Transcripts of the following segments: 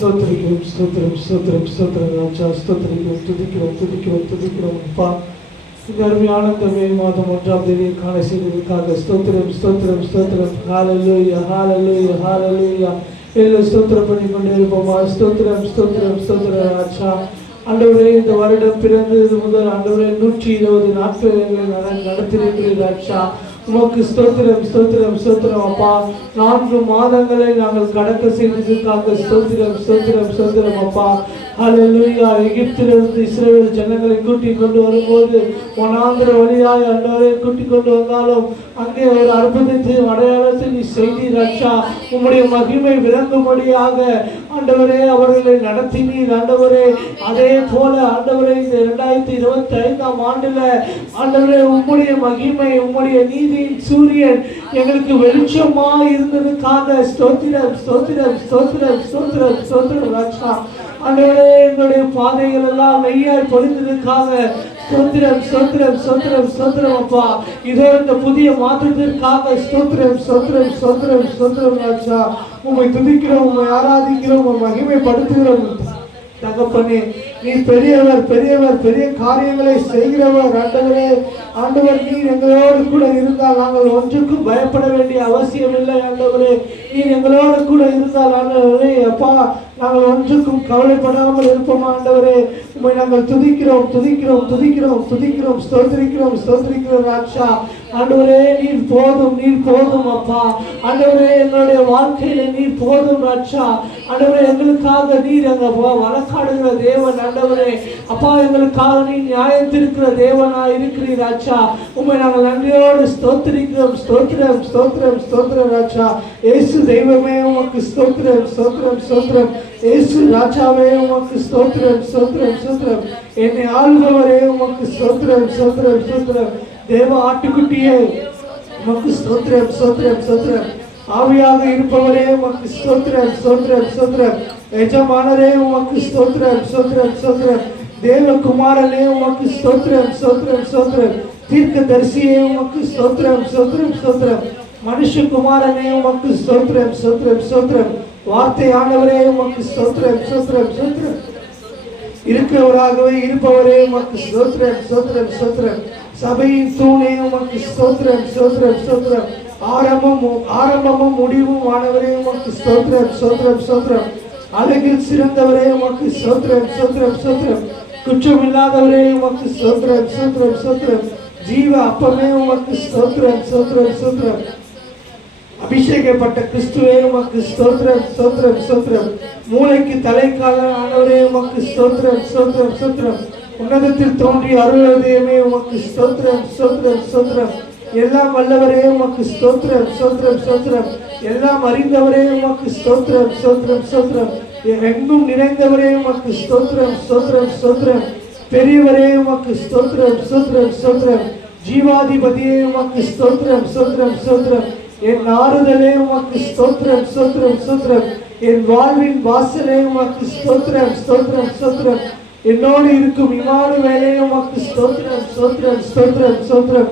ஸ்தோத்திரிக்கிறோம் ஸ்தோத்திரம் ஸ்தோத்திரம் ஸ்தோத்திரம் ராஜா ஸ்தோத்திரிக்கிறோம் துதிக்கிறோம் துதிக்கிறோம் துதிக்கிறோம் அப்பா. இந்த அருமையான இந்த மே மாதம் 1ஆம் தேதியை காண செய்ததற்காக ஸ்தோத்திரம் ஸ்தோத்திரம் ஸ்தோத்திரம். ஹல்லேலூயா ஹல்லேலூயா ஹல்லேலூயா. எல்லாம் ஸ்தோத்திரம் பண்ணி கொண்டே இருப்போமா. ஸ்தோத்திரம் ஸ்தோத்திரம் ஸ்தோத்திரம் ராஜா. ஆண்டவரே, இந்த வருடம் பிறந்தது முதல் ஆண்டவரே 120 நாட்கள் எங்களை நடத்தியிருக்கிறீர்கள் ராஜா. உமக்கு ஸ்தோத்திரம் ஸ்தோத்திரம் ஸ்தோத்திரம் அப்பா. 4 மாதங்களை நாங்கள் கடக்க செய்ததற்காக ஸ்தோத்திரம் ஸ்தோத்திரம் ஸ்தோத்திரம் அப்பா. ஹல்லேலூயா. எகிப்திலிருந்து இஸ்ரவேல் ஜனங்களை கூட்டி கொண்டு வரும்போது வனாந்திர வழியாய் ஆண்டவரை கூட்டி கொண்டு வந்தாலும் அங்கே ஒரு அற்புதத்தின் அடையாளத்தை நீ செய்தி ராஜா. உம்முடைய மகிமை விளங்கும்படியாக ஆண்டவரே அவர்களை நடத்தினீர் ஆண்டவரே. அதே போல ஆண்டவரே இந்த 2025ஆம் ஆண்டுல ஆண்டவரே உம்முடைய மகிமை உம்முடைய நீதியின் சூரியன் எங்களுக்கு வெளிச்சமா இருந்ததுக்காக ஸ்தோத்திரம் ஸ்தோத்திரம் ஸ்தோத்திரம் ஸ்தோத்திரம் ஸ்தோத்திரம் ராஜா. ஆண்டவரே, எங்களுடைய பாதைகள் எல்லாம் நெய்யாய் பொழிந்ததுக்காக ஸ்தோத்திரம் ஸ்தோத்திரம் ஸ்தோத்திரம் ஸ்தோத்திரம் அப்பா. இதோ இந்த புதிய மாற்றத்திற்காக ஸ்தோத்திரம் ஸ்தோத்திரம் ஸ்தோத்திரம் ஸ்தோத்திரம் ராஜா. உம்மை துதிக்கிறோம், உம்மை ஆராதிக்கிறோம், உம்மை மகிமைப்படுத்துகிறோம் தகப்பனே. நீ பெரியவர் பெரியவர், பெரிய காரியங்களை செய்கிறவர் ஆண்டவரே. ஆண்டவர், நீர் எங்களோடு கூட இருந்தால் நாங்கள் ஒன்றுக்கும் பயப்பட வேண்டிய அவசியம் இல்லை ஆண்டவரே. நீர் எங்களோடு கூட இருந்தால் ஆண்டவரே அப்பா நாங்கள் ஒன்றுக்கும் கவலைப்படாமல் இருப்போம் ஆண்டவரே. உம்மை நாங்கள் துதிக்கிறோம் துதிக்கிறோம் துதிக்கிறோம் துதிக்கிறோம் ஸ்தோத்திரிக்கிறோம் ஸ்தோத்திரிக்கிறோம் ராஜா. ஆண்டவரே, நீர் போதும் நீர் போதும் அப்பா. ஆண்டவரே, எங்களுடைய வாழ்க்கையில நீர் போதும் ராஜா. ஆண்டவரே, எங்களுக்காக நீர் எங்க வழக்காடுகிற தேவன் ஆண்டவரே அப்பா. எங்களுக்காக நீ நியாயத்திருக்கிற தேவனா இருக்கிறீர் ராஜா. உம்மை நாங்கள் நன்றியோடு ஸ்தோத்திரிக்கிறோம் ஸ்தோத்திரம் ஸ்தோத்திரம் ஸ்தோத்திரம் ராஜா. இயேசு தெய்வமே உமக்கு ஸ்தோத்திரம் ஸ்தோத்திரம் ஸ்தோத்திரம். இயேசு ராஜாவே உமக்கு ஸ்தோத்திரம் ஸ்தோத்திரம் ஸ்தோத்திரம். என்னை ஆளுகிறவரே உமக்கு ஸ்தோத்திரம் ஸ்தோத்திரம் ஸ்தோத்திரம். தேவ ஆட்டுக்குட்டியே உமக்கு ஸ்தோத்திரம் ஸ்தோத்திரம் ஸ்தோத்திரம். ஆவியாக இருப்பவரே உமக்கு ஸ்தோத்திரம் ஸ்தோத்திரம் ஸ்தோத்திரம். எஜமானரே உமக்கு ஸ்தோத்திரம் ஸ்தோத்திரம் ஸ்தோத்திரம். தேவகுமாரனே உமக்கு ஸ்தோத்திரம் ஸ்தோத்திரம் ஸ்தோத்திரம். தீர்க்கதரிசியே உமக்கு ஸ்தோத்திரம் ஸ்தோத்திரம் ஸ்தோத்திரம். மனுஷகுமாரனே உமக்கு ஸ்தோத்திரம் ஸ்தோத்திரம் ஸ்தோத்திரம். வார்த்தையானவரே உமக்கு ஸ்தோத்திரம் ஸ்தோத்திரம் ஸ்தோத்திரம். இருக்கிறவராகவே இருப்பவரே உமக்கு ஸ்தோத்திரம் ஸ்தோத்திரம் ஸ்தோத்திரம். சபையின் தூணே உமக்கு ஸ்தோத்திரம் ஸ்தோத்திரம் ஸ்தோத்திரம். ஆரம்பமும் முடிவும் ஆனவரே உமக்கு ஸ்தோத்திரம் ஸ்தோத்திரம் ஸ்தோத்திரம். அழகில் சிறந்தவரே உமக்கு ஸ்தோத்திரம் ஸ்தோத்திரம் ஸ்தோத்திரம். குற்றமில்லாதவரே உமக்கு ஸ்தோத்திரம் ஸ்தோத்திரம் ஸ்தோத்திரம். ஜீவ அப்பமே உமக்கு ஸ்தோத்திரம் ஸ்தோத்திரம் ஸ்தோத்திரம். அபிஷேகப்பட்ட கிறிஸ்துவே உமக்கு ஸ்தோத்திரம் ஸ்தோத்திரம் ஸ்தோத்திரம். மூளைக்கு தலைக்கால ஆனவரே உமக்கு ஸ்தோத்திரம் ஸ்தோத்திரம் ஸ்தோத்திரம். உன்னதத்தில் தோன்றிய அருள்தயமே உமக்கு ஸ்தோத்திரம் ஸ்தோத்திரம் ஸ்தோத்திரம். எல்லாம் வல்லவரே உமக்கு ஸ்தோத்திரம் ஸ்தோத்திரம் ஸ்தோத்திரம். எல்லாம் அறிந்தவரே உமக்கு ஸ்தோத்திரம் ஸ்தோத்திரம் ஸ்தோத்திரம். எங்கும் நிறைந்தவரே உமக்கு ஸ்தோத்திரம் ஸ்தோத்திரம் ஸ்தோத்திரம். பெரியவரே உமக்கு ஸ்தோத்திரம் ஸ்தோத்திரம் ஸ்தோத்திரம். ஜீவாதிபதியே உமக்கு ஸ்தோத்திரம் ஸ்தோத்திரம் ஸ்தோத்திரம். என் ஆறுதலே உமக்கு ஸ்தோத்திரம் ஸ்தோத்திரம் ஸ்தோத்திரம். என் வாழ்வின் வாசலே உமக்கு ஸ்தோத்திரம் ஸ்தோத்திரம் ஸ்தோத்திரம். என்னோடு இருக்கும் இம்மானுவேலே உமக்கு ஸ்தோத்திரம் ஸ்தோத்திரம் ஸ்தோத்திரம் ஸ்தோத்திரம்.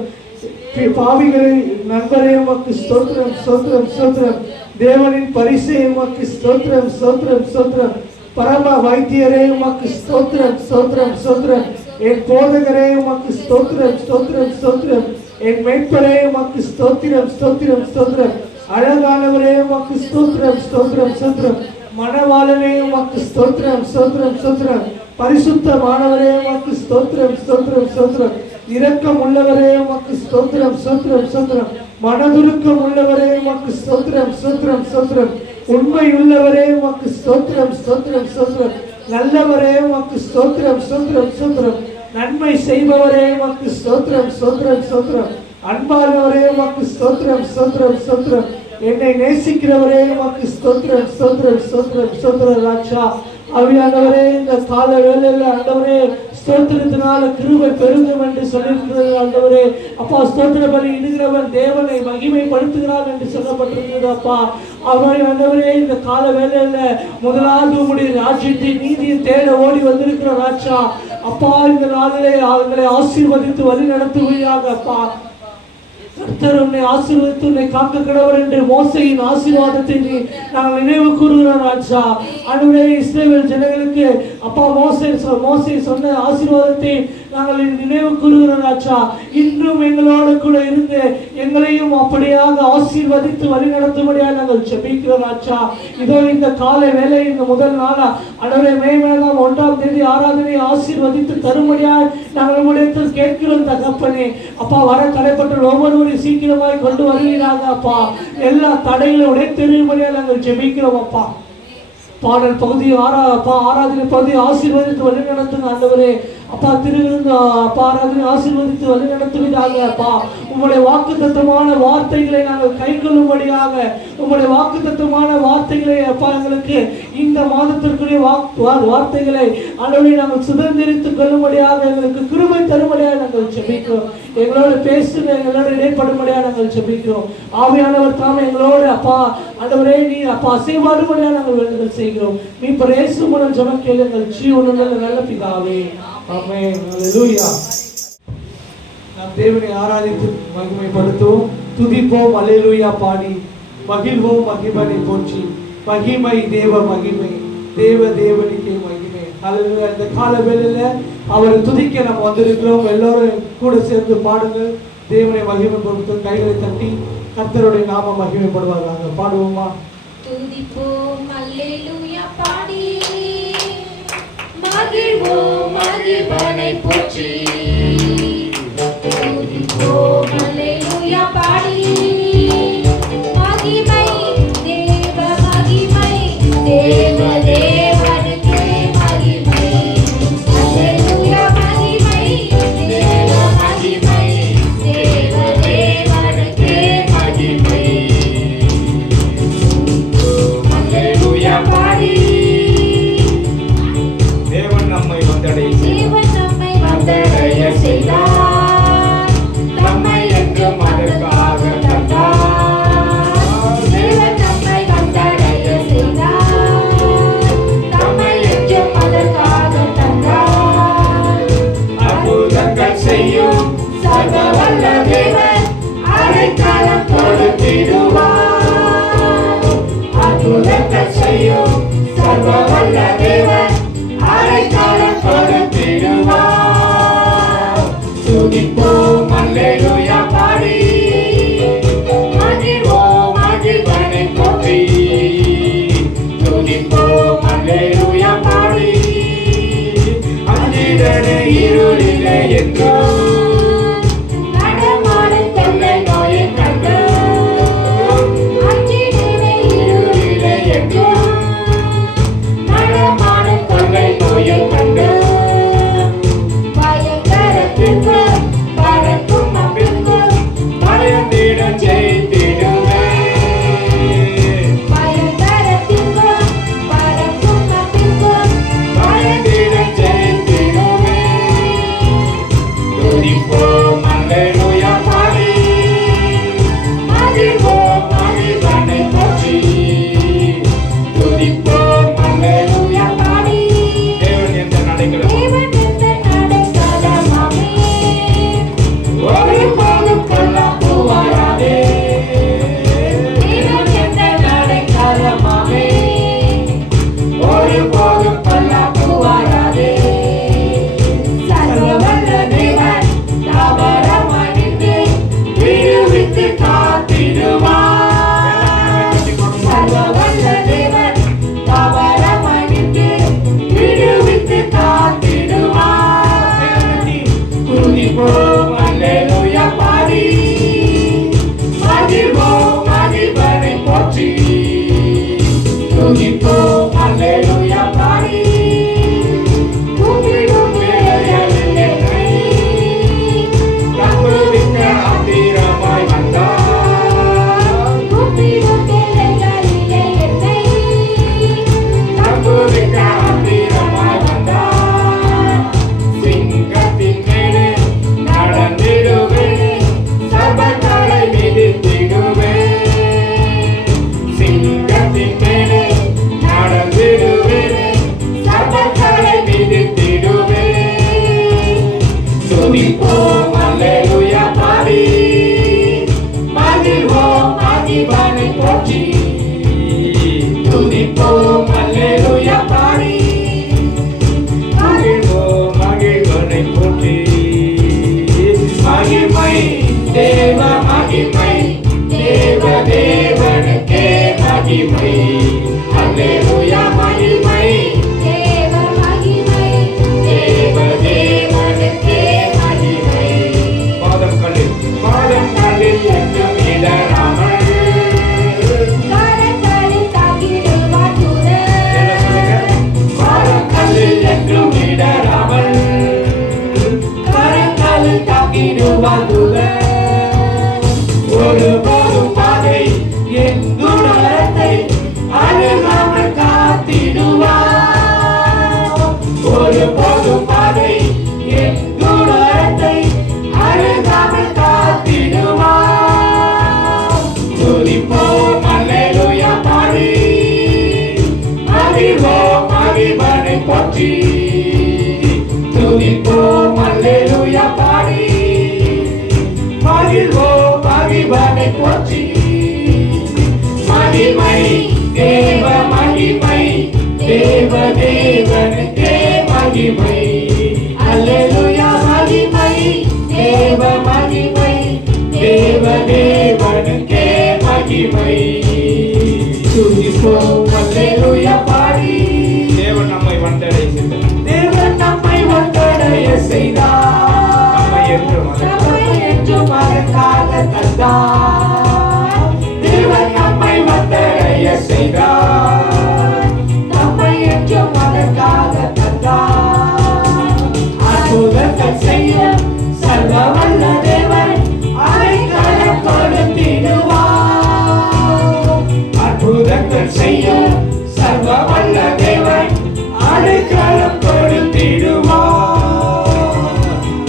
பாவிகளை நண்பரே உமக்கு ஸ்தோத்திரம் ஸ்தோத்திரம் ஸ்தோத்திரம். தேவனின் பரிசே உமக்கு ஸ்தோத்திரம் ஸ்தோத்திரம் ஸ்தோத்திரம். பரம வைத்தியரே உமக்கு ஸ்தோத்திரம் ஸ்தோத்திரம் ஸ்தோத்திரம். என் போதகரே உமக்கு ஸ்தோத்திரம் ஸ்தோத்திரம் ஸ்தோத்திரம். என் மேய்ப்பரே உமக்கு ஸ்தோத்திரம் ஸ்தோத்திரம் ஸ்தோத்திரம். அழகானவரே உமக்கு ஸ்தோத்திரம் ஸ்தோத்திரம் ஸ்தோத்திரம். மணவாளனே உமக்கு ஸ்தோத்திரம் ஸ்தோத்திரம் ஸ்தோத்திரம். பரிசுத்தமானவரே உமக்கு ஸ்தோத்திரம் ஸ்தோத்திரம் ஸ்தோத்திரம். இரக்கம் உள்ளவரே உமக்கு ஸ்தோத்திரம் ஸ்தோத்திரம் ஸ்தோத்திரம். மனதுருக்கம் உள்ளவரே உமக்கு ஸ்தோத்திரம் ஸ்தோத்திரம் ஸ்தோத்திரம். உண்மை உள்ளவரே உமக்கு ஸ்தோத்திரம் ஸ்தோத்திரம் ஸ்தோத்திரம். நல்லவரே உமக்கு ஸ்தோத்திரம் ஸ்தோத்திரம் ஸ்தோத்திரம். நன்மை செய்பவரே உமக்கு ஸ்தோத்திரம் ஸ்தோத்திரம் ஸ்தோத்திரம். அன்பானவரே உமக்கு ஸ்தோத்திரம் ஸ்தோத்திரம் ஸ்தோத்திரம். என்னை நேசிக்கிறவரே உமக்கு ஸ்தோத்திரம் ஸ்தோத்திரம் ஸ்தோத்திரம் ஸ்தோத்திரம் ராஜா. அவியானவரே, இந்த கால வேளையில ஆண்டவரே ஸ்தோத்திரத்தினால கிருபை பெருகும் என்று சொல்லியிருக்கிறது ஆண்டவரே அப்பா. ஸ்தோத்திர பலி இடுகிறவன் தேவனை மகிமைப்படுத்துகிறான் என்று சொல்லப்பட்டிருக்கிறது அப்பா. அவரை ஆண்டவரே இந்த கால வேளையில முதலாவது உம்முடைய ராஜ்யத்தை நீதியை தேட ஓடி வந்திருக்கிற ராஜா அப்பா. இந்த நாளிலே அவர்களை ஆசீர்வதித்து வழி நடத்துவீராக அப்பா. கர்த்தர் உன்னை ஆசீர்வதித்து உன்னை காக்க கடவுள் என்று மோசையின் ஆசீர்வாதத்தை நாங்கள் நினைவு கூறுகிறோம் ராஜா. ஆண்டவரே, இஸ்ரவேல் ஜனங்களுக்கு அப்பா மோசே சொன்ன ஆசீர்வாதத்தை நாங்கள் நினைவு கூறுகிறோம் ராஜா. இன்றும் எங்களோடு கூட இருந்து எங்களையும் அப்படியாக ஆசீர்வதித்து வழி நடத்தும்படியாக நாங்கள் ஜெபிக்கிறோம் ராஜா. இதோ இந்த காலை வேலை இந்த முதல் நாள் ஆண்டவரே மே மாதம் 1ஆம் தேதி ஆராதனை ஆசீர்வதித்து தரும்படியாக நாங்கள் உம்மிடத்தில் கேட்கிறோம் தகப்பனே. அப்பா, வர தடைப்பட்ட ஒவ்வொருவரையும் சீக்கிரமாய் கொண்டு வருவீராக அப்பா. எல்லா தடைகளை உடைத்தெறியும்படியாக நாங்கள் ஜெபிக்கிறோம் அப்பா. பாடல் பகுதி ஆராதனை பகுதி ஆசீர்வதித்து வழி நடத்துங்க ஆண்டவரே. அப்பா, திருவிருந்து அப்பா ஆராதனை ஆசீர்வதித்து வழி நடத்துவதாக அப்பா. உங்களுடைய வாக்குத்தத்தமான வார்த்தைகளை நாங்கள் கை கொள்ளும்படியாக உங்களுடைய வாக்குத்தத்தமான வார்த்தைகளை அப்பா எங்களுக்கு இந்த மாதத்திற்குரிய வார்த்தைகளை ஆண்டவரே நாங்கள் சுதந்திரித்துக் கொள்ளும்படியாக எங்களுக்கு கிருபை தரும்படியாக நாங்கள் ஜெபிக்கிறோம். எங்களோடு பேசுங்க, எங்களோடு இடைப்படும்படியாக நாங்கள் ஜெபிக்கிறோம். ஆவியானவர் தாமே எங்களோடு அப்பா ஆண்டவரே நீ அப்பா அசைவாடும்படியாக நாங்கள் வேண்டுதல் செய்கிறோம். நீ இயேசு மூலம் ஜெபம் கேளுங்கள் ஜீவனுள்ள நல்ல பிதாவே. ஆமென். அல்லேலூயா. நாம் தேவனை ஆராதித்து மகிமைப்படுத்துவோம், துதிப்போம், அல்லேலூயா பாடி மகிழ்வோம், மகிமனை போற்றி. மகிமை தேவ மகிமை, தேவ தேவனுக்கே மகிமை. அல்லேலூயா. இந்த கால வேளையில அவரை துதிக்க நம்ம வந்திருக்கிறோம். எல்லோரும் கூட சேர்ந்து பாடுங்கள், தேவனை மகிமைப்படுத்தும். கைகளை தட்டி கர்த்தருடைய நாம மகிமைப்படுவாங்க. பாடுவோமா? துதிப்போம், அல்லேலூயா பாடி மகிழ்வோம், மகிமனை போற்றி. துதிப்போம், அல்லேலூயா பாடி மகிமை தேவ மகிமை, தேவ தேவனுக்கே மகிமை. அல்லேலூயா மகிமை தேவ மகிமை, தேவ தேவனுக்கே மகிமை. அல்லேலூயா பாடி தேவன் நம்மை வந்தடைய செய்தார், நம்மை என்றும் அதற்காக தந்தார். தேவன் நம்மை வந்தடைய செய்தார், நம்மை என்றும் அதற்காக தந்தார். அற்புதங்கள் செய்யும் சர்வ வல்ல தேவன் அடைக்கலம் கொடுத்திடுவார். அற்புதங்கள் செய்யும் சர்வ வல்ல தேவன் அடைக்கலம் கொடுத்திடுவார். துதிப்போம், அல்லேலூயா பாடி மகிழ்வோம், மகிழ்வனை போற்றி. துதிப்போம், அல்லேலூயா பாடி அஞ்சிடனே இருளிலே என்றும் நடமாடும் தொல்லை நோயை கண்டு. அஞ்சிடனே இருளிலே என்றும் நடமாடும் தொல்லை நோயை கண்டு. பயங்கரத்திற்கு பறக்கும் அம்பிற்கு பயந்திட செய்திடுவே. பயங்கரத்திற்கு பறக்கும் அம்பிற்கு பயந்திட செய்திடுவே. போற்றி துதிப்போம் அல்லேலூயா பாடி மகிழ்வோம் மகிழ்வனை போற்றி மகிமை தேவ மகிமை தேவ தேவனுக்கே மகிமை அல்லேலூயா மகிமை தேவ மகிமை தேவ தேவனுக்கே மகிமை பாதங்களில் என்றும் இடராமல் கரங்களில் தாங்கிடுவார் தூதர் பாதங்களில் என்றும் இடராமல் கரங்களில் தாங்கிடுவார் தூதர் ஒருபோதும் பாதை என் குணத்தை அழுகாமல் காத்திடுவார் ஒருபோதும் பாதை என் குணத்தை அழுகாமல் காத்திடுவார் துதிப்போம் அல்லேலூயா பாடி மகிழ்வோம் மகிழ்வனை போற்றி துதிப்போம் அல்லேலூயா பாடி மகிழ்வோம் மகிழ்வனை போற்றி மகிமை தேவ மகிமை தேவ தேவனுக்கே மகிமை அல்லேலூயா மகிமை தேவ மகிமை தேவ தேவனுக்கே மகிமை துதிப்போம் அல்லேலூயா பாடி தேவன் நம்மை வந்தடைய செய்தார் தேவன் நம்மை வந்தடைய செய்தார் நம்மை என்றும் அதற்காக தந்தார் தேவன் நம்மை வந்தடைய செய்தார் நம்மை என்றும் அதற்காக தந்தார் அற்புதங்கள் செய்ய சர்வ வல்ல தேவன் அடைக்கலம் கொடுத்திடுவார் அற்புதங்கள் செய்ய சர்வ வல்ல தேவன் அடைக்கலம் கொடுத்திடுவார்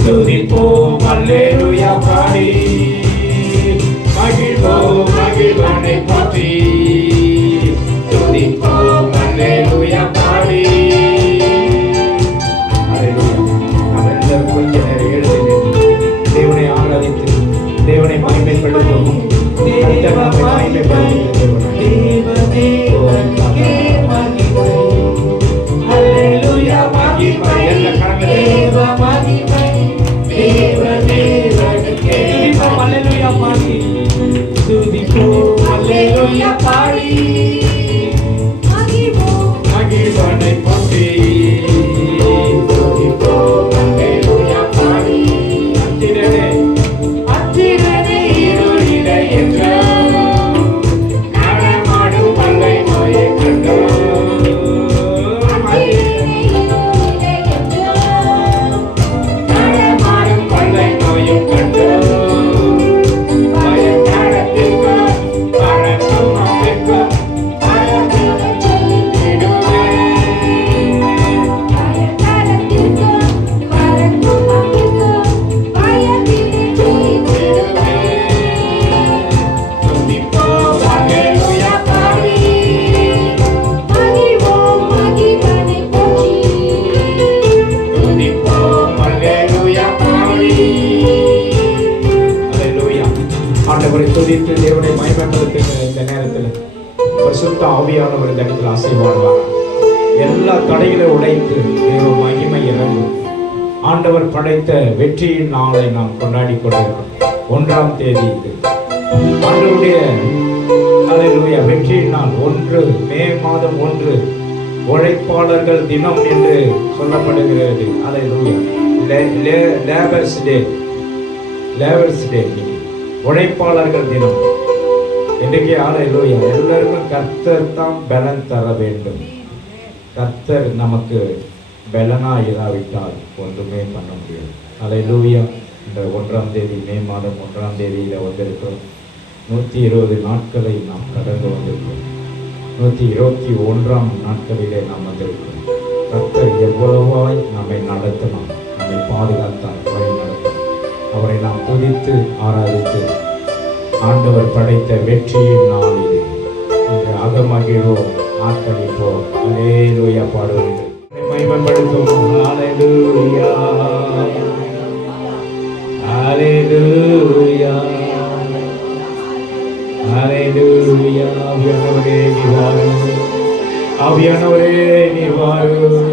துதிப்போம் அல்லேலூயா பாடி மகிழ்வோம் மகிழ்வனை போற்றி துதிப்போம் அல்லேலூயா பாடி அல்லேலூயா கொஞ்ச நேரம் எழுதி தேவனை ஆராதித்து தேவனை மகிமைப்படுத்துவோம் அல்லேலூயா மகிமை தேவ மகிமை தேவ தேவனுக்கே அல்லேலூயா பாடி துதிப்போம் அல்லேலூயா பாடி மகிழ்வனை போற்றி துதிப்போம் அல்லேலூயா பாடி அத்திரனே இருளிலே என்றும் நடமாடும் மங்கை நோயை கண்டோம் நடமாடும் கொள்ளை நோயும் கண்டோம் பயக்காரத்திற்கு பறக்கும் அம்பிற்கும் பறக்கும் சொல்லிடுவே துதிப்போம் அல்லேலூயா பாடி துதிப்போம் அல்லேலூயா பாடி அல்லேலூயா ஆண்டவரை துதித்து தேவனை மகிமைப்படுத்துகிற இந்த நேரத்தில் பரிசுத்த ஆவியானவர் இந்த இடத்தில் அசைவாடுவார் எல்லா தடைகளை உடைத்து தேவ மகிமை இறங்கும் ஆண்டவர் படைத்த வெற்றியின் நாளை நாம் கொண்டாடி கொண்டிருக்கிறோம் 1ஆம் தேதி இது ஆண்டவருடைய அல்லேலூயா வெற்றியின் நாள் 1 மே மாதம் 1 உழைப்பாளர்கள் தினம் என்று சொல்லப்படுகிறது அல்லேலூயா லேபர்ஸ் டே உழைப்பாளர்கள் தினம் இன்றைக்கு அல்லேலூயா எல்லாருக்கும் கர்த்தர் தான் பலன் தர வேண்டும் கர்த்தர் நமக்கு பலனா இராவிட்டால் ஒன்றுமே பண்ண முடியாது அல்லேலூயா இந்த 1ஆம் தேதி மே மாதம் 1ஆம் தேதியில் வந்திருக்கிறோம் 120 நாட்களை நாம் கடந்து வந்திருக்கிறோம் 121ஆம் நாட்களிலே நாம் வந்திருக்கிறோம் கர்த்தர் எவ்வளவாய் நம்மை நடத்தினார் நம்மை பாதுகாத்தார் வழி நடத்தார் அவரை நாம் துதித்து ஆராதித்து ஆண்டவர் படைத்த வெற்றியின் நாள் இது இன்று அகமகிழ்வோம் ஆர்ப்பரிப்போம் அல்லேலூயா பாடுவோம் மகிமைப்படுத்துவோம் அல்லேலூயா அல்லேலூயா அல்லேலூயா ஆவியானவரே நீ வாரும், ஆவியானவரே நீ வாரும்,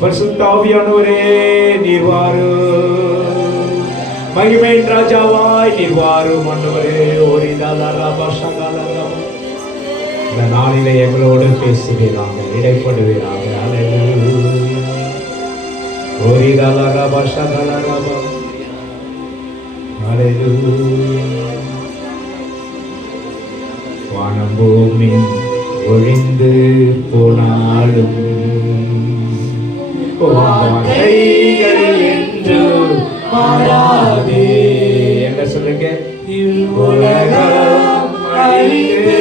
பரிசுத்த ஆவியானவரே நீ வாரும், மகிமையின் ராஜாவாய் நீ வாரும் ஆண்டவரே. இந்த நாளிலே எங்களோடு பேசுவீராக, இடைப்படுவீராக. அல்லேலூயா. அல்லேலூயா. வானம் பூமி ஒழிந்து போனாலும் வார்த்தைகள் என்று மாறாதே. என்ன சொல்லுங்க? உலகம் அழிந்து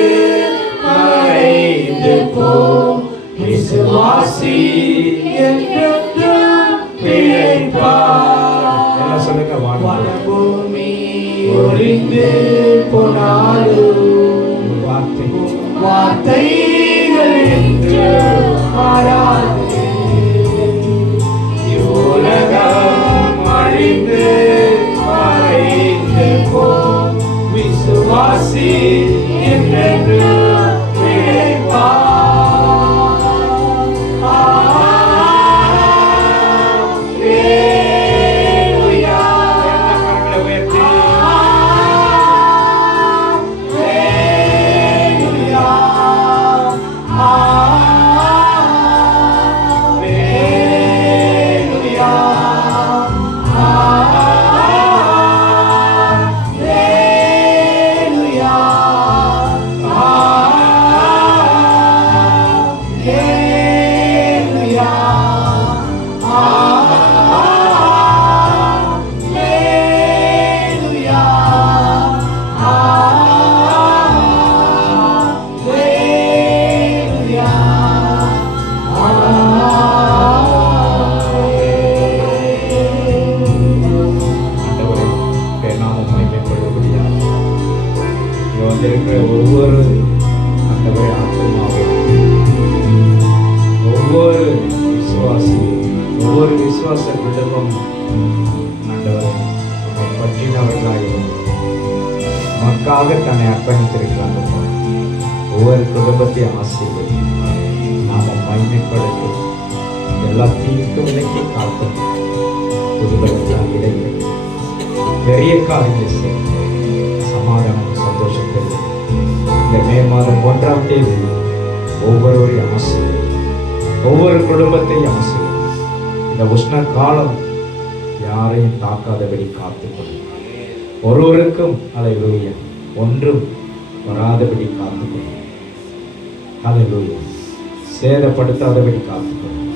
மறைந்து போ, விசுவாசி என்றென்றும் பிழைப்பார். என்ன சொல்லுங்க? வானம் பூமி ஒழிந்து போனாலும் வார்த்தைகள் என்று மாறாதே. உலகம் அழிந்து மறைந்து போ, விசுவாசி என்றென்று பிழைப்பார். அல்லேலூயா. கரங்களை உயர்த்தி வந்திருக்கிற ஒவ்வொரு ஆண்டவரே ஆத்மாவும், ஒவ்வொரு விசுவாசி, ஒவ்வொரு விசுவாச குடும்பம் ஆண்டவரை பற்றினவர்களாகவும் மக்களாக தன்னை அர்ப்பணித்திருக்கிறாங்க. ஒவ்வொரு குடும்பத்தை ஆசீர்வதி, நாம மகிமைப்படுத்தும், எல்லா தீங்கும் விலக்கி காக்கும், குடும்பத்தால் இடையில் பெரிய காரியங்களை செய்யும், சமாதானம் சந்தோஷத்தில் இந்த மே மாதம் 1ஆம் தேதி ஒவ்வொருவரையும் ஆசீர்வதி, ஒவ்வொரு குடும்பத்தையும் ஆசீர்வதி. இந்த உஷ்ண காலம் யாரையும் தாக்காதபடி காத்துக்கொள்ளும், ஒருவருக்கும் அல்லேலூயா ஒன்றும் வராதபடி காத்துக்கொள்ளும், அல்லேலூயா சேதப்படுத்தாதபடி காத்துக்கொள்ளும்.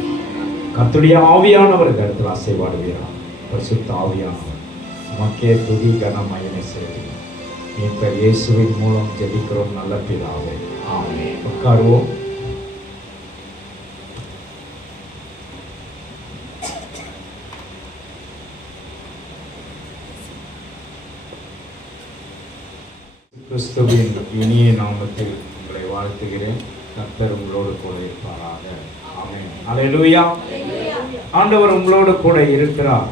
கர்த்தருடைய ஆவியானவர் இந்த இடத்துல அசைவாடுவீரா. பரிசுத்த ஆவியானவர் மக்கே துதி கன மகிமை செய்து மீட்பர் இயேசுவின் மூலம் ஜெபிக்கிறோம் நல்ல பிதாவே, ஆமென். உட்காருவோம். கிறிஸ்துவின் இனிய நாமத்தில் உங்களை வாழ்த்துகிறேன். கர்த்தர் உங்களோடு கூட இருப்பாராக. ஆமென். அல்லேலூயா. ஆண்டவர் உங்களோடு கூட இருக்கிறார்.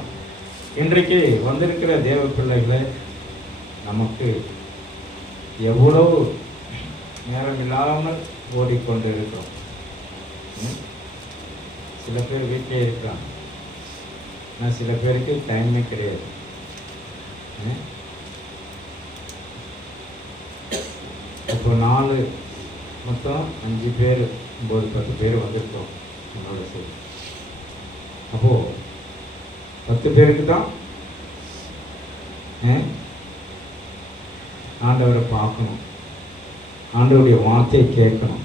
இன்றைக்கு வந்திருக்கிற தேவ பிள்ளைகளை நமக்கு எவ்வளவு நேரம் இல்லாமல் ஓடிக்கொண்டு இருக்கிறோம். சில பேர் வீட்டிலே இருக்கிறாங்க, ஆனால் சில பேருக்கு டைமே கிடையாது. இப்போ 4 மொத்தம் 5 பேர் 9-10 பேர் வந்திருக்கோம் என்னோட சரி. அப்போது 10 பேருக்கு தான் ஆண்டவரை பார்க்கணும், ஆண்டவருடைய வார்த்தையை கேட்கணும்.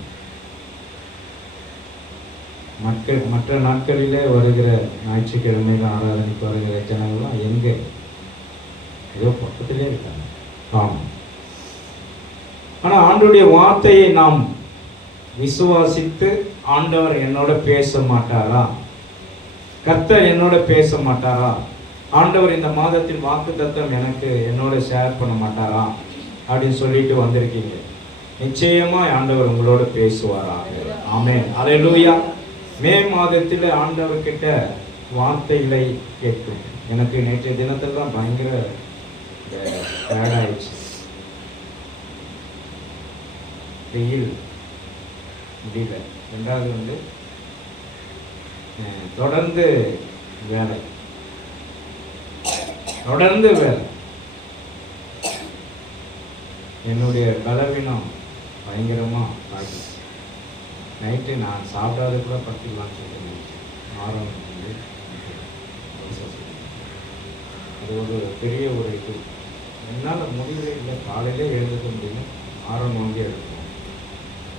மற்ற நாட்களிலே வருகிற ஞாயிற்றுக்கிழமையில் ஆராதனைக்கு வருகிற ஜனங்கள்லாம் எங்கே ஏதோ பக்கத்திலே இருக்காங்க. ஆமாம். ஆனால் ஆண்டவருடைய வார்த்தையை நாம் விசுவாசித்து ஆண்டவர் என்னோட பேச மாட்டாரா, கர்த்தர் என்னோட பேச மாட்டாரா, ஆண்டவர் இந்த மாதத்தில் வாக்குத்தத்தம் எனக்கு என்னோட ஷேர் பண்ண மாட்டாரா அப்படின்னு சொல்லிட்டு வந்திருக்கீங்க. நிச்சயமா ஆண்டவர் உங்களோட பேசுவாராக. ஆமென். அல்லேலூயா. மே மாதத்தில் ஆண்டவர்கிட்ட வார்த்தைகளை கேட்கும். எனக்கு நேற்றைய தினத்தில் தான் பயங்கர பேட் ஆயிடுச்சு. வெயில் முடியல. ரெண்டாவது வந்து தொடர்ந்து வேலை, தொடர்ந்து வேலை. என்னுடைய பலவீனம் பயங்கரமாக ஆகி நைட்டு நான் சாப்பிடாத கூட படுத்துக்கலாம்னு சொல்லிட்டு ஆரம்பம் வந்து அது ஒரு பெரிய ஒரு இது. என்னால் முடியவே இல்லை. காலையிலே எழுந்துக்க முடியும், ஆரம்பம் வாங்கி எடுக்கணும்.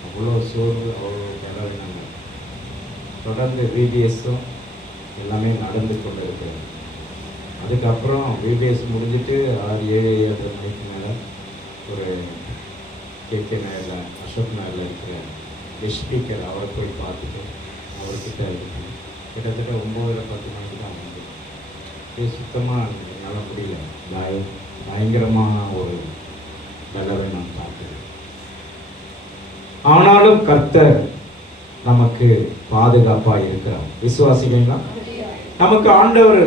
அவ்வளோ சோர்வு, அவ்வளோ பலவீனங்கள். தொடர்ந்து விபிஎஸும் எல்லாமே நடந்து கொண்டு இருக்கிறது. அதுக்கப்புறம் விபிஎஸ் முடிஞ்சிட்டு 6-7 மணிக்கு மேலே ஒரு கேகே நகரில், அசோக் நகரில் இருக்கிற ஸ்பீக்கர் அவரை போய் பார்த்துட்டு அவர்கிட்ட இருக்கு. கிட்டத்தட்ட 9-10 மணிக்கு தான் வந்து இது சுத்தமாக என்னால் முடியல. பயங்கரமான ஒரு பலவீனம் பார்த்தது. ஆனாலும் கர்த்தர் நமக்கு பாதுகாப்பாக இருக்கிறார். விசுவாசிகளா? நமக்கு ஆண்டவர்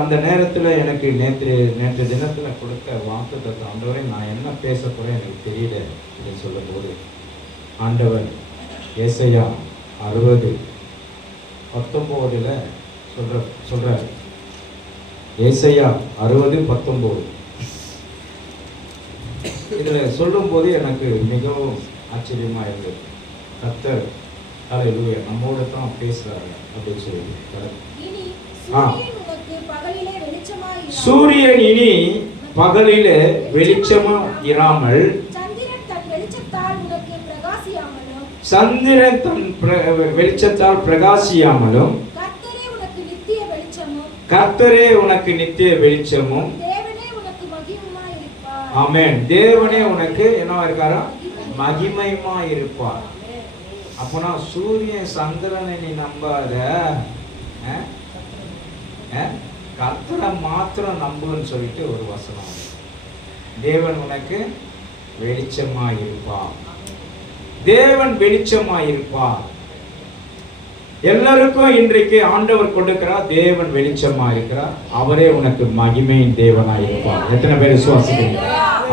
அந்த நேரத்தில் எனக்கு நேற்று தினத்தில் கொடுத்த வாக்குத்தத்த ஆண்டவரை நான் என்ன பேச போறேன் எனக்கு தெரியல அப்படின்னு சொல்லும்போது ஆண்டவர் ஏசாயா 60:19 சொல்றார். ஏசாயா 60:19 இதில் சொல்லும்போது எனக்கு மிகவும் ஆச்சரியமா இருந்தது. கர்த்தர் ஹல்லேலூயா நம்மோட தான் பேசுறாரு அப்படின்னு சொல்லி. சூரியன் இனி பகலிலே வெளிச்சமா இராமல், சந்திரன் தன் வெளிச்சத்தால் பிரகாசியாமலும், கர்த்தரே உனக்கு நித்திய வெளிச்சமும், ஆமென், தேவனே உனக்கு என்னவா இருக்காரா? மகிமையுமா இருப்பார். அப்பனா சூரியன் சந்திரனை நீ நம்பாத, கர்த்தரை மாத்திரம் நம்புன்னு சொல்லிட்டு ஒரு வசனம். தேவன் உனக்கு வெளிச்சமா இருப்பார். தேவன் வெளிச்சமா இருப்பார். எல்லாருக்கும் இன்றைக்கு ஆண்டவர் கொடுக்கிறார். தேவன் வெளிச்சமா இருக்கிறார். அவரே உனக்கு மகிமையின் தேவனாய் இருப்பார். எத்தனை பேர் விசுவாசிக்கிறீங்க?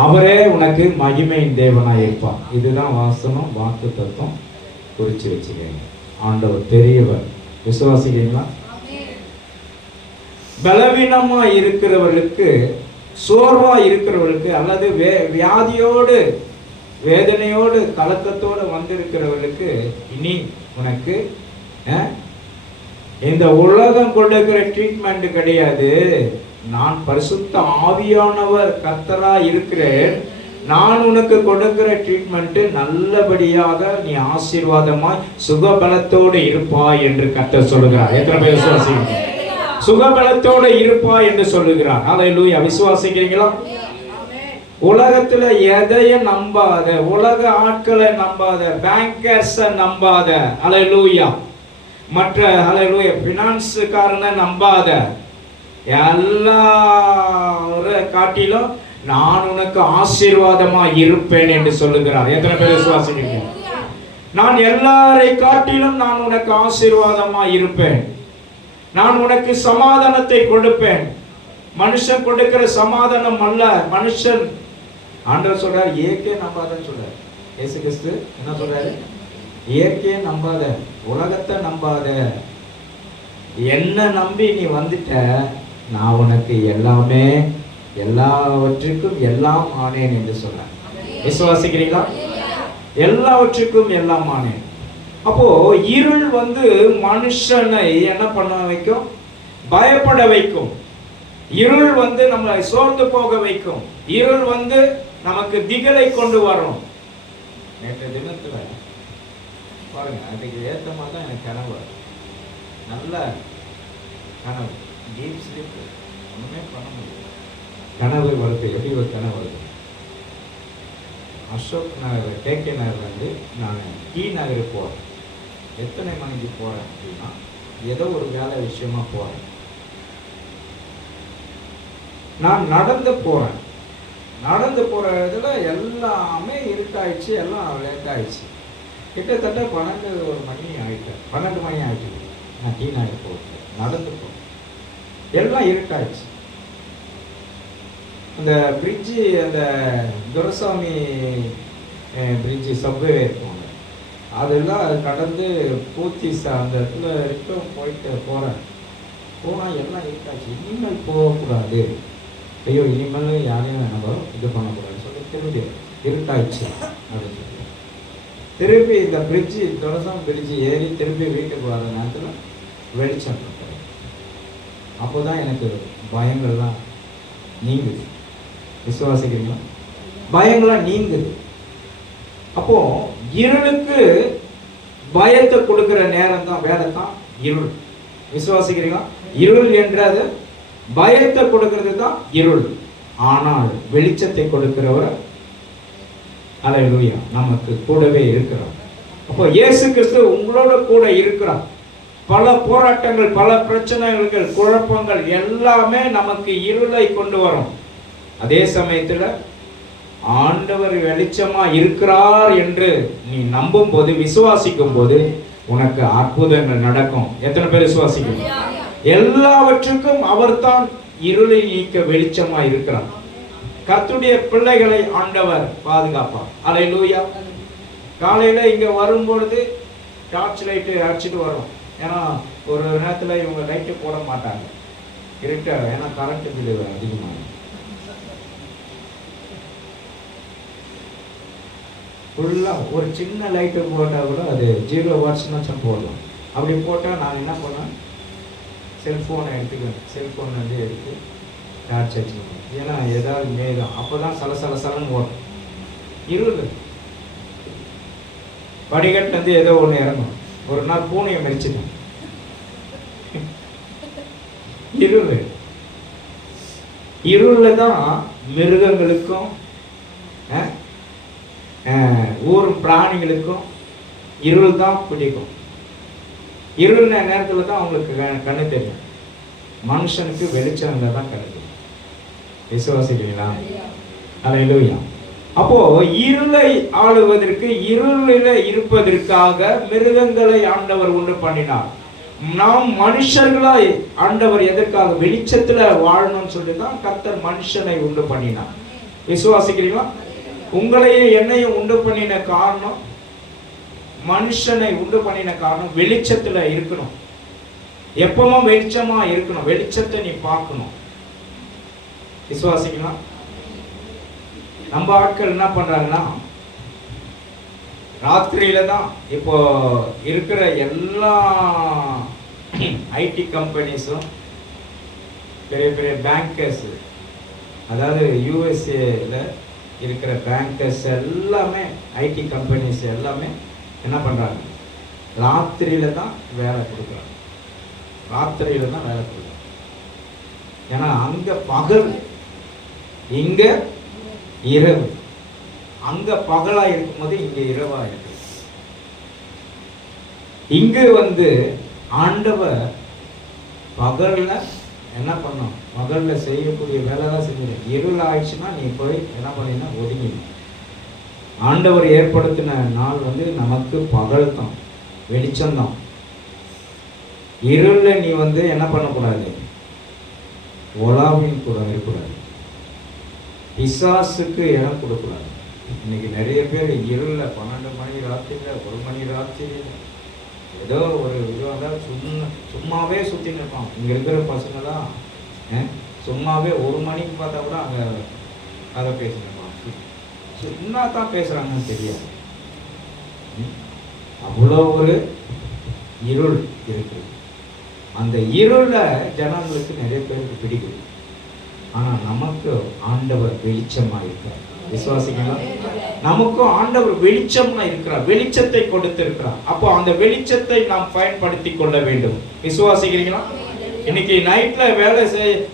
அவரே உனக்கு மகிமையின் தேவனாய் இருப்பார். இதுதான் வாசனம், வாக்கு தத்துவம் குறிச்சு வச்சுக்கீங்க. ஆண்டவர் பெரியவர். விசுவாசிக்கிறீங்களா? பலவீனமா இருக்கிறவர்களுக்கு, சோர்வா இருக்கிறவர்களுக்கு, அல்லது வியாதியோடு வேதனையோடு கலக்கத்தோடு வந்திருக்கிறவர்களுக்கு இனி உனக்கு இந்த உலகம் கொடுக்கிற ட்ரீட்மெண்ட் கிடையாது. நான் பரிசுத்த ஆவியானவர் கர்த்தரா இருக்கிறேன். நான் உனக்கு கொடுக்கிற ட்ரீட்மெண்ட் நல்லபடியாக நீ ஆசீர்வாதமாய் சுகபலத்தோடு இருப்பாய் என்று கர்த்தர் சொல்லுகிறார். எத்தனை பேர் விசுவாசிக்கிறீங்க? சுகபலத்தோடு இருப்பாய் என்று சொல்லுகிறார். ஹல்லேலூயா. விசுவாசிக்கிறீங்களா? உலகத்துல எதையும் நம்பாத, உலக ஆட்களை நம்பாத, பேங்கர்ஸை நம்பாத, ஹல்லேலூயா, மற்ற ஹல்லேலூயா பினான்ஸ்காரனை நம்பாத, எல்லாரும் காட்டிலும் நான் உனக்கு ஆசீர்வாதமா இருப்பேன் என்று சொல்லுகிறார். எத்தனை பேர் விசுவாசிக்கிறீங்க? நான் எல்லாரை காட்டிலும் நான் உனக்கு ஆசீர்வாதமா இருப்பேன். நான் உனக்கு சமாதானத்தை கொடுப்பேன். மனுஷன் கொடுக்கிற சமாதானம் அல்ல. மனுஷன், ஆண்டவர் சொல்றாரு, இயற்கையை நம்பாதன்னு சொல்றாரு. இயேசு கிறிஸ்து என்ன சொல்றாரு? இயற்கையை நம்பாத, உலகத்தை நம்பாத, என்ன நம்பி நீ வந்துட்ட, நான் உனக்கு எல்லாமே, எல்லாவற்றுக்கும் எல்லாம் ஆனேன் என்று சொல்றேன். விசுவாசிக்கிறீங்களா? எல்லாவற்றுக்கும் எல்லாம் ஆனேன். அப்போ இருள் மனுஷனை என்ன பண்ண வைக்கும்? பயப்பட வைக்கும். இருள் நம்மளை சோர்ந்து போக வைக்கும். இருள் நமக்கு திகலை கொண்டு வரும். நேற்று தினத்துல பாருங்க, அதுக்கு ஏற்ற மாதிரி தான் எனக்கு கனவு, நல்ல கனவு, டீப் ஸ்லீப், ஒண்ணுமே பண்ண முடியும். கனவு வருது. எப்படி ஒரு கனவு வருது? அசோக் நகர், கேகே நகர்லேருந்து நான் டி நகர் போகிறேன். எத்தனை மணிக்கு போகிறேன் அப்படின்னா, ஏதோ ஒரு வேலை விஷயமா போகிறேன். நான் நடந்து போகிறேன். நடந்து போகிற இடத்துல எல்லாமே இருட்டாயிடுச்சு, எல்லாம் லேட் ஆயிடுச்சு. கிட்டத்தட்ட 12 மணி ஆகிட்டு, 12 மணி ஆகிட்டு நான் டி நகர் போகிறேன். நடந்து போகிறேன், எல்லாம் இருட்டாயிடுச்சு. அந்த பிரிட்ஜு, அந்த துரசாமி பிரிட்ஜு சப்வே இருக்கும், அதெல்லாம் கடந்து பூத்திஸ் அந்த இடத்துல வரைக்கும் போகிறேன். போனால் எல்லாம் இருக்காச்சு. இனிமேல் போகக்கூடாது, ஐயோ இனிமேல் யாரையும் நம்ம இது பண்ணக்கூடாதுன்னு சொல்லி திரும்பி இருட்டாயிடுச்சு அப்படின்னு சொல்லி திருப்பி இந்த பிரிட்ஜு தொடசம் பிரிட்ஜு ஏறி திருப்பி வீட்டுக்கு வர நேரத்தில் வெளிச்சம் கொடுத்தாரு. அப்போ தான் எனக்கு பயங்கள்லாம் நீங்குது. விசுவாசிக்கிறீங்களா? பயங்கள்லாம் நீங்குது. அப்போ இருளுக்கு பயத்தை கொடுக்கிற நேரம் தான், வேலை தான் இருள். விசுவாசிக்கிறீங்களா? இருள் என்றது பயத்தை கொடுக்கிறது தான் இருள். ஆனால் வெளிச்சத்தை கொடுக்கிறவர் அல்லேலூயா நமக்கு கூடவே இருக்கிறார். அப்போ இயேசு கிறிஸ்து உங்களோட கூட இருக்கிறார். பல போராட்டங்கள், பல பிரச்சனைகள், குழப்பங்கள் எல்லாமே நமக்கு இருளை கொண்டு வரும். அதே சமயத்தில் ஆண்டவர் வெளிச்சமா இருக்கிறார் என்று நீ நம்பும் போது, விசுவாசிக்கும் போது உனக்கு அற்புதங்கள் நடக்கும். எத்தனை பேர் விசுவாசிக்கணும்? எல்லாவற்றுக்கும் அவர்தான் இருளை நீக்க வெளிச்சமா இருக்கிறார். கர்த்தருடைய பிள்ளைகளை ஆண்டவர் பாதுகாப்பார். அல்லேலூயா. காலையில இங்க வரும்பொழுது டார்ச் லைட்டு அடிச்சுட்டு வரும். ஏன்னா ஒரு நேரத்தில் இவங்க லைட்டு போட மாட்டாங்க, இருக்க, ஏன்னா கரண்ட் பில் அதிகமாக. ஃபுல்லாக ஒரு சின்ன லைட்டு போட்டால் கூட அது 0 வாட்ஸ்னாச்சும் போடலாம். அப்படி போட்டால் நான் என்ன பண்ணேன், செல்ஃபோனை எடுத்துக்குவேன். செல்ஃபோன் வந்து எடுத்து டார்ச் அடிச்சுக்குவேன். ஏன்னா ஏதாவது மேகம் அப்போ தான் சலன்னு ஓடும். இருள் படிக்கட்டு வந்து ஏதோ ஒன்று இறங்கும். ஒரு நாள் பூனையை மறிச்சிட்டேன். இருள்ல தான் மிருகங்களுக்கும் ஊரும் பிராணிகளுக்கும் இருள் தான் பிடிக்கும். இருள் நேரத்தில் தான் அவங்களுக்கு கண்ணு தெரியும். மனுஷனுக்கு வெளிச்சம்ல தான் கண்ணு தெரியும். விசுவாசிக்கிறீங்களா? அல்லேலூயா. அப்போ இருளை ஆளுவதற்கு, இருளில இருப்பதற்காக மிருகங்களை ஆண்டவர் உண்டு பண்ணினார். நாம் மனுஷர்களாய் ஆண்டவர் எதற்காக? வெளிச்சத்துல வாழணும்னு சொல்லி தான் கர்த்தர் மனுஷனை உண்டு பண்ணினார். விசுவாசிக்கிறீங்களா? உங்களையும் என்னையும் உண்டு பண்ணின காரணம், மனுஷனை உண்டு பண்ணின காரணம் வெளிச்சத்துல இருக்கணும். எப்பவும் வெளிச்சமா இருக்கணும். வெளிச்சத்தை நீ பார்க்கணும். விசுவாசிக்கலாம். நம்ம ஆட்கள் என்ன பண்றாங்கன்னா, ராத்திரியில தான் இப்போ இருக்கிற எல்லா ஐடி கம்பெனிஸும், பெரிய பெரிய பேங்கர்ஸ், அதாவது யூஎஸ்ஏல இருக்கிற பேங்கர்ஸ் எல்லாமே, ஐடி கம்பெனிஸ் எல்லாமே என்ன பண்றாங்க, ராத்திரியில தான் வேலை கொடுக்குறாங்க. ராத்திரியில தான் வேலை கொடுக்குறாங்க. ஏன்னா அங்க பகல், இங்க இரவு. அங்க பகலா இருக்கும்போது இங்க இரவா இருக்கு. இங்க வந்து ஆண்டவர் பகல்ல என்ன பண்ணும், பகல்ல செய்யக்கூடிய வேலை தான் செஞ்சு. இருள் ஆயிடுச்சுன்னா நீ போய் என்ன பண்ணீங்கன்னா ஒதுங்கி. ஆண்டவர் ஏற்படுத்தின நாள் வந்து நமக்கு பகல் தான், வெளிச்சம்தான். இருள்ல நீ வந்து என்ன பண்ணக்கூடாது, ஒலாவின் கூட இருக்கக்கூடாது. பிசாசுக்கு இடம் கொடுக்கூடாது. இன்னைக்கு நிறைய பேர் இருள 12 மணி ராத்திரியில், 1 மணி ராத்திரியில் ஏதோ ஒரு இதுவாக சும்மாவே சுற்றின்னு இருப்பான். இங்கே இருக்கிற பசங்களாம் சும்மாவே 1 மணிக்கு பார்த்தா கூட அங்கே கதை பேசினிருப்பான். சும்மா தான் பேசுகிறாங்கன்னு தெரியாது. அவ்வளோ ஒரு இருள் இருக்கு. அந்த இருள ஜனங்களுக்கு நிறைய பேருக்கு பிடிக்குது. ஆனால் நமக்கு ஆண்டவர் வெளிச்சமா இருக்கிறார். விசுவாசிக்கலாம். நமக்கும் ஆண்டவர் வெளிச்சமா இருக்கிறார், வெளிச்சத்தை கொடுத்திருக்கிறார். அப்போ அந்த வெளிச்சத்தை நாம் பயன்படுத்தி கொள்ள வேண்டும். விசுவாசிக்கிறீங்களா? இன்னைக்கு நைட்ல வேலை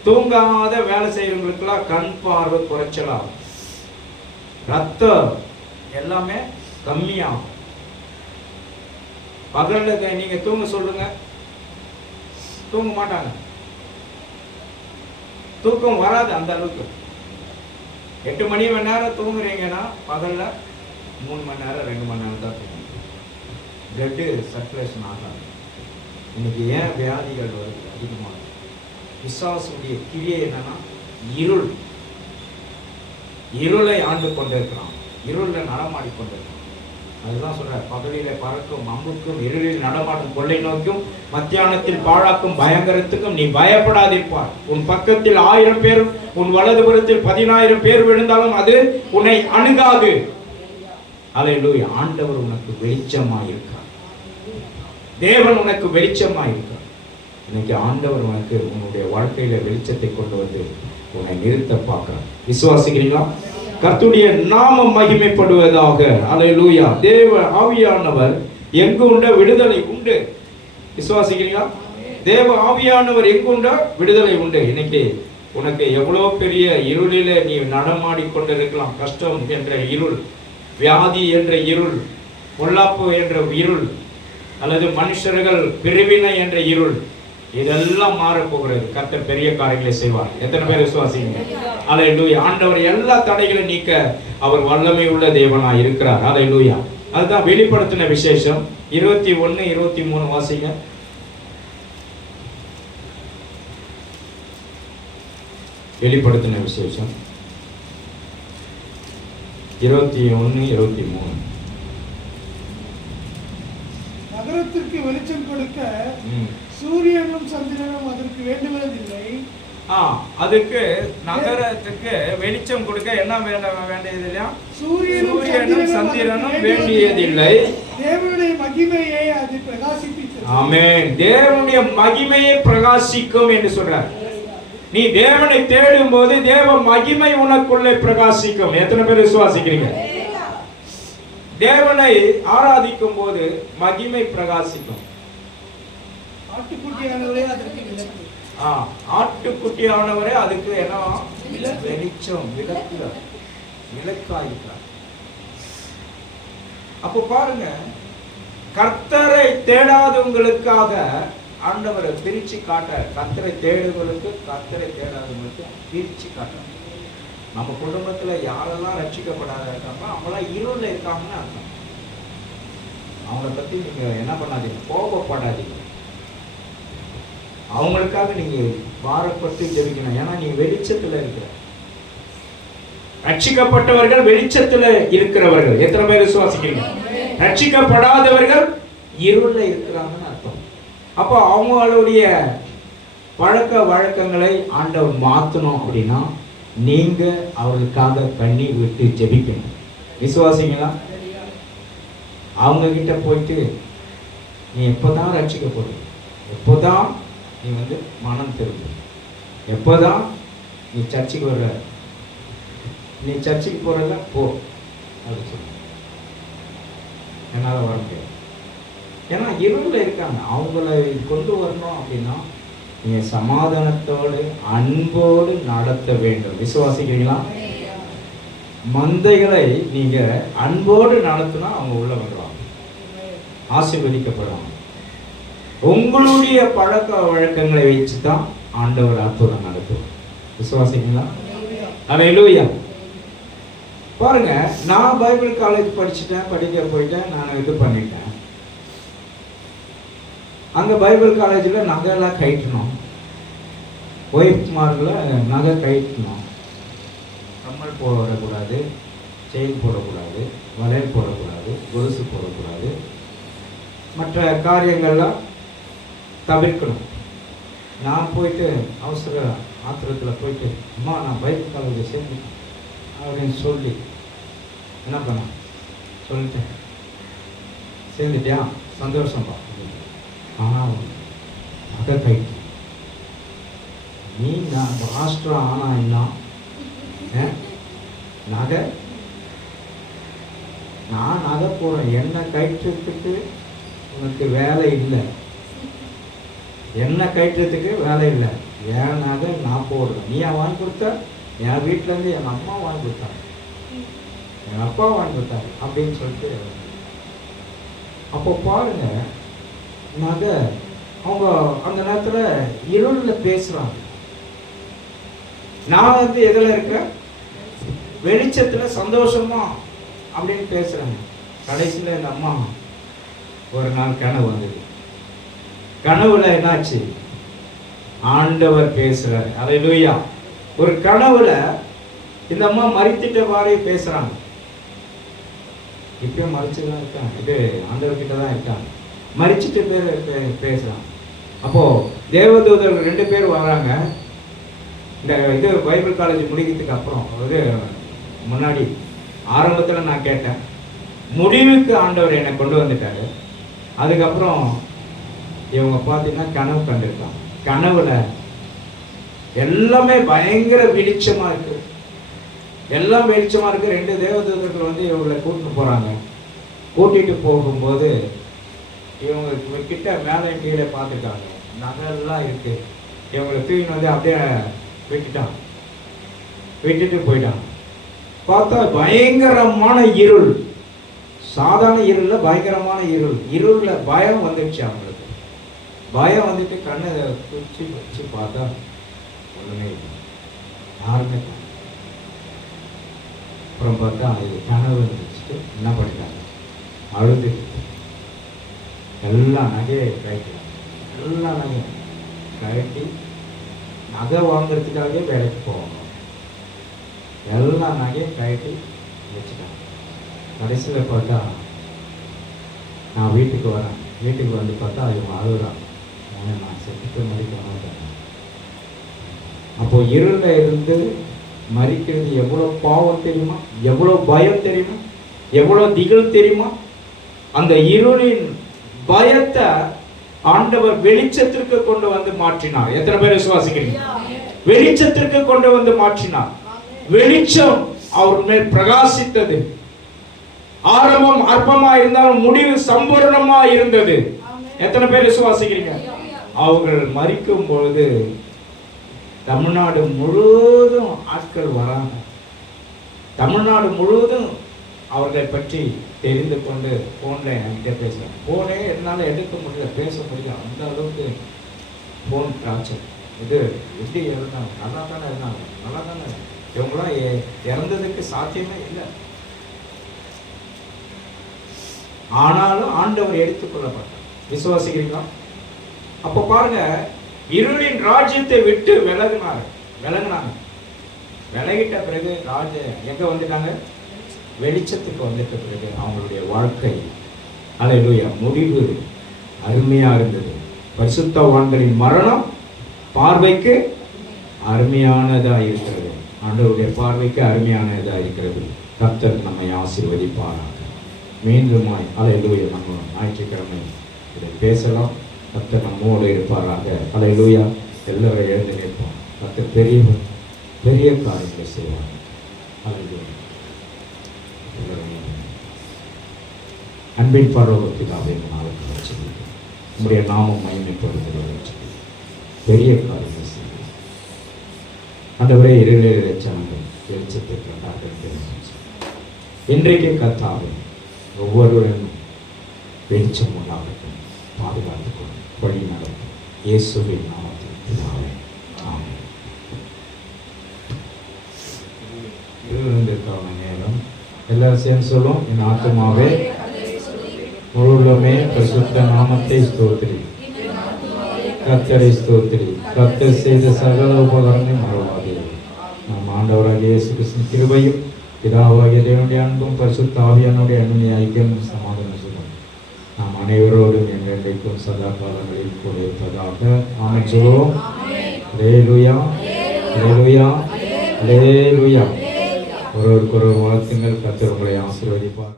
தூங்காத வேலை செய்யறவங்களுக்குலாம் கண் பார்வை குறைச்சலாம், ரத்தம் எல்லாமே கம்மியாகும். பகல்ல நீங்க தூங்க சொல்லுங்க, தூங்க மாட்டாங்க. தூக்கம் வராது அந்த அளவுக்கு. 8 மணி நேரம் தூங்குறீங்கன்னா பகல்ல 3 மணி நேரம் 2 மணி நேரம் தான் தூங்குங்க. பிளட்டு சர்க்குலேஷன் ஆகாது. இன்னைக்கு ஏன் வியாதிகள் வருது அதிகமாக? பிசாசுடைய கிரியை என்னன்னா இருள். இருளை ஆண்டு கொண்டிருக்கிறான். இருளில் நடமாடிக்கொண்டிருக்கான். அதுதான் சொல்றார், பகலிலே பறக்கும் அம்புக்கும் இருளில் நடமாடும் கொள்ளை நோக்கும் மத்தியானத்தில் பாழாக்கும் பயங்கரத்துக்கும் நீ பயப்படாதிருப்பார். உன் பக்கத்தில் 1000 பேரும் உன் வலதுபுறத்தில் 10,000 பேர் விழுந்தாலும் அது உன்னை அணுகாது. அல்லேலூயா. ஆண்டவர் உனக்கு வெளிச்சமாயிருக்கார். தேவன் உனக்கு வெளிச்சமாயிருக்கார். இன்னைக்கு ஆண்டவர் உனக்கு உன்னுடைய வாழ்க்கையில வெளிச்சத்தை கொண்டு வந்து உன்னை நிறுத்த பார்க்கிறார். விசுவாசிக்கிறீங்களா? கர்த்தருடைய நாமம் மகிமைப்படுவதாக. அல்லேலூயா. தேவ ஆவியானவர் எங்கு உண்ட விடுதலை உண்டு. விசுவாசிக்கிறீங்களா? தேவ ஆவியானவர் எங்கு உண்ட விடுதலை உண்டு. இன்னைக்கு உனக்கு எவ்வளோ பெரிய இருளிலே நீ நடமாடி கொண்டிருக்கலாம். கஷ்டம் என்ற இருள், வியாதி என்ற இருள், பொல்லாப்பு என்ற இருள், அல்லது மனுஷர்கள் பிரிவினை என்ற இருள், இதெல்லாம் மாறப்போகிறது. கர்த்தர் பெரிய காரியங்களை செய்வார். எத்தனை பேர் விசுவாசிங்க? அல்லேலூயா. ஆண்டவர் எல்லா தடைகளை நீக்க அவர் வல்லமை உள்ள தேவனாய் இருக்கிறார். அல்லேலூயா. அதுதான் வெளிப்படுத்தின விசேஷம் 21, 23 வாசிங்க. வெளிப்படுத்தின விசேஷம் 21, 23. நகரத்திற்கு வெளிச்சம் கொடுக்க சூரியனும் சந்திரனும் அதற்கு வேண்டுவதில்லை. அதுக்கு நகரத்துக்கு வெளிச்சம் கொடுக்க என்ன வேண்டியது இல்லையா? சூரியனும் சந்திரனும் வேண்டியதில்லை. தேவனுடைய மகிமையை அது பிரகாசிப்பித்தது. ஆமென். தேவனுடைய மகிமையை பிரகாசிக்கும் என்று சொல்றார். நீ தேவனை தேடும் போது தேவ மகிமை உனக்குள்ளே பிரகாசிக்கும். எத்தனை பேர் விசுவாசிக்கிறீங்க? தேவனை ஆராதிக்கும் போது மகிமை பிரகாசிக்கும். ஆட்டுக்குட்டியானவரே அதற்கு விளக்கு. ஆட்டுக்குட்டியானவரே அதுக்கு என்ன? வெளிச்சம், விளக்காயிருக்கிறார். அப்போ பாருங்க, கர்த்தரை தேடாதவங்களுக்காக ஆண்டவரை பிரிச்சு காட்ட, கர்த்தரை தேடுவங்களுக்கு, கர்த்தரை தேடாதவங்களுக்கு பிரிச்சு காட்ட. நம்ம குடும்பத்துல யாரெல்லாம் ரட்சிக்கப்படாத இருக்காங்களோ அவங்களாம் இருள்ல இருக்காங்கன்னு அர்த்தம். அவங்கள பத்தி நீங்க என்ன பண்ணாதீங்க, கோபப்படாதீங்க. அவங்களுக்காக நீங்க பாரப்பட்டு ஜெபிக்கணும். ஏன்னா நீ வெளிச்சத்துல இருக்கிற. ரட்சிக்கப்பட்டவர்கள் வெளிச்சத்துல இருக்கிறவர்கள். எத்தனை பேர் விசுவாசிக்கிறீங்க? ரட்சிக்கப்படாதவர்கள் இருள்ல இருக்கிறாங்கன்னு அர்த்தம். அப்போ அவங்களுடைய பழக்க வழக்கங்களை ஆண்டவர் மாற்றணும் அப்படின்னா நீங்க அவர்களுக்காக கண்ணீர் விட்டு ஜெபிக்கணும். விசுவாசிங்களா? அவங்க கிட்ட போயிட்டு நீ எப்போதான் ரட்சிக்கப்படும், எப்போதான் நீ மனம் திரும்ப, எப்போதான் நீ சர்ச்சுக்கு வர்ற, நீ சர்ச்சுக்கு போறல போ அப்படி சொல்லு. என்னால் வர முடியாது. ஏன்னா இருள்ல இருக்காங்க. அவங்கள கொண்டு வரணும் அப்படின்னா நீங்க சமாதானத்தோடு அன்போடு நடத்த வேண்டும். விசுவாசிக்கிறீங்களா? மந்தைகளை நீங்க அன்போடு நடத்தினா அவங்க உள்ள வருவாங்க, ஆசீர்வதிக்கப்படுவாங்க. உங்களுடைய பழக்க வழக்கங்களை வச்சுதான் ஆண்டவர் அற்புதம் நடத்துவார். விசுவாசிங்களா? அல்லேலூயா. பாருங்க, நான் பைபிள் காலேஜ் படிக்க போயிட்டேன், நான் இது பண்ணிட்டேன். அங்க பைபிள் காலேஜில் நகையெல்லாம் கட்டணும், ஒய்ஃப்மார்களை நகை கட்டணும், கம்மல் போடக்கூடாது, செயின் போடக்கூடாது, வளையல் போடக்கூடாது, கொலுசு போடக்கூடாது, மற்ற காரியங்கள்லாம் தவிர்க்கணும். நான் போயிட்டு அவசர ஆத்திரத்தில் போயிட்டு, அம்மா நான் பைபிள் காலேஜை சேர்ந்துட்டேன் அப்படின்னு சொல்லி என்ன பண்ண சொல்லிட்டேன். சேர்ந்துட்டியா? சந்தோஷம்பா. ஆனால் நகை கைட்டு நீ நான் ராஷ்டிரம் ஆனா என்ன நகை, நான் நகை போடுறேன், என்ன கயிற்றுறதுக்கு உனக்கு வேலை இல்லை, என்ன கயிற்றுறதுக்கு வேலை இல்லை. என் நகை நான் போடுறேன். நீ வாங்கி கொடுத்த? என் வீட்டிலேருந்து என் அம்மா வாங்கி கொடுத்தாங்க, என் அப்பா வாங்கி கொடுத்தாரு அப்படின்னு சொல்லிட்டு. அப்போ பாருங்க, நகை அவங்க அந்த நேரத்தில் இருளில் பேசுறாங்க. நான் எதில் இருக்கிறேன்? வெளிச்சத்துல சந்தோஷமா அப்படின்னு பேசுறாங்க. கடைசியில் என் அம்மா ஒரு நாள் கனவு வந்தது. கனவுல என்னாச்சு? ஆண்டவர் பேசுறாரு. அல்லேலூயா. ஒரு கனவுல இந்த அம்மா மரித்திட்ட மாதிரி பேசுறாங்க. இப்பயும் மறிச்சு தான் இருக்கான், இது ஆண்டவர்கிட்ட தான் இருக்காங்க. மறிச்சுட்டு பேசுகிறான். அப்போது தேவதூதர்கள் 2 பேர் வராங்க. இந்த இது பைபிள் காலேஜ் முடிக்கிறதுக்கு அப்புறம் ஒரு முன்னாடி ஆரம்பத்தில் நான் கேட்டேன், முடிவுக்கு ஆண்டவர் என்னை கொண்டு வந்துட்டாரு. அதுக்கப்புறம் இவங்க பார்த்தீங்கன்னா கனவு கண்டிருக்காங்க. கனவுல எல்லாமே பயங்கர வெளிச்சமாக இருக்கு, எல்லாம் வெளிச்சமாக இருக்கு. 2 தேவதூதர்கள் வந்து இவங்களை கூட்டிட்டு போகிறாங்க. கூட்டிகிட்டு போகும்போது இவங்க கிட்ட மேலே கீழே பார்த்துருக்காங்க, நகைலாம் இருக்கு. இவங்களை தூக்கின்னு வந்து அப்படியே விட்டுட்டு போயிட்டாங்க. பார்த்தா பயங்கரமான இருள், சாதாரண இருள்ல பயங்கரமான இருள்ல பயம் வந்துடுச்சு அவங்களுக்கு. பயம் வந்துட்டு கண்ணை குச்சி வச்சு பார்த்தா ஒண்ணுமே இல்லை, யாருமே இல்லை. அப்புறம் பார்த்தா இது கனவு இருந்துச்சுட்டு என்ன பண்ணிட்டாங்க, அழுது எல்லா நகையை கழட்டிட்டாங்க. எல்லா நகையும் கழட்டி நகை வாங்குறதுக்காகவே வேலைக்கு போவாங்க. எல்லா நகையும் கழட்டி வச்சுட்டாங்க. கடைசியில் பார்த்தா நான் வீட்டுக்கு வரேன். வீட்டுக்கு வந்து பார்த்தா இவங்க அழுகுறாங்க, நான் செத்துட்டு மறிக்க. அப்போ இருளில் இருந்து மறிக்கிறது எவ்வளோ பாவம் தெரியுமா, எவ்வளோ பயம் தெரியுமா, எவ்வளோ திகில் தெரியுமா. அந்த இருளின் பயத்தை ஆண்டவர் வெளிச்சத்திற்கு கொண்டு வந்து மாற்றினார். எத்தனை பேர் விசுவாசிக்கிறீங்க? வெளிச்சத்திற்கு கொண்டு வந்து மாற்றினார். வெளிச்சம் அவர் மேல் பிரகாசித்தது. ஆரம்பம் அற்பமா இருந்தாலும் முடிவு சம்பூர்ணமா இருந்தது. எத்தனை பேர் விசுவாசிக்கிறீங்க? அவர்கள் மரிக்கும் பொழுது தமிழ்நாடு முழுவதும் ஆட்கள் வராங்க. தமிழ்நாடு முழுவதும் அவர்களை பற்றி தெரிந்து கொண்டு போன்ல என்கிட்ட பேசுகிறேன். போனே என்னால் எடுக்க முடியல, பேச முடியல, அந்த அளவுக்கு போன் டார்ச்சர். இது எப்படி இருந்தாங்க, நல்லா தானே இருந்தாங்க, நல்லா தானே, இவங்களாம் இறந்ததுக்கு சாத்தியமே இல்லை. ஆனாலும் ஆண்டவர் எடுத்துக்கொள்ளப்பட்டார். விசுவாசிக்கிறீங்களா? அப்போ பாருங்க, இருளின் ராஜ்யத்தை விட்டு விலகினாங்க. விலகிட்ட பிறகு எங்க வந்துட்டாங்க? வெளிச்சத்துக்கு வந்துட்ட பிறகு அவங்களுடைய வாழ்க்கை அல்லேலூயா முடிவு அருமையா இருந்தது. பரிசுத்தவான்களின் மரணம் பார்வைக்கு அருமையானதா இருக்கிறது. ஆண்டவருடைய பார்வைக்கு அருமையானதா இருக்கிறது. கர்த்தர் நம்மை ஆசீர்வதிப்பாராக. மீண்டுமாய் அல்லேலூயா நம்ம ஞாயிற்றுக்கிழமை இதை பேசலாம். கர்த்தர் நம்மோடு இருப்பாராக. அல்லேலூயா. எல்லாரும் எழுந்து நிற்போம். கர்த்தர் பெரிய காரியங்களை செய்வார். அல்லேலூயா. அன்பின் பரலோக பிதாவே, நாளுக்கு வச்சு உங்களுடைய நாமம் மகிமைப்படுத்துவதை பெரிய காரியங்கள் செய்யும். ஆண்டவரே, இருளில் ஜனங்கள் வெளிச்சத்தை கண்டார்கள். இன்றைக்கு கர்த்தாவே, ஒவ்வொருவரும் வெளிச்சம் உண்டாகட்டும், பாதுகாத்துக்கொள்ளும், வழி நடக்கும். இயேசுவின் நாமத்தில் பிதாவே, ஆமென். இருந்திருக்கான நேரம் எல்லாரும் சேர்ந்து சொல்லும். என் ஆத்துமாவே முழுவதுமே பரிசுத்த நாமத்தை ஸ்தோத்திரி, கர்த்தரை ஸ்தோத்திரி. கர்த்தர் செய்த சகல உபகாரங்களை மறவாதே. நம் ஆண்டவராகிய இயேசு கிறிஸ்துவின் கிருபையும் பிதாவாகிய தேவனுடைய அன்பும் பரிசுத்த ஆவியானுடைய அன்பும் ஐக்கியமும் சமாதானம் சொல்லும் நாம் அனைவரோடும் என்றென்றைக்கும் சதா காலங்களில் கூட இருப்பதாக. ஆமென் சொல்லுவோம். அல்லேலூயா, அல்லேலூயா, அல்லேலூயா. ஒருவருக்கு ஒரு வாழ்த்துங்கள். கர்த்தர் உங்களை ஆசீர்வதிப்பார்.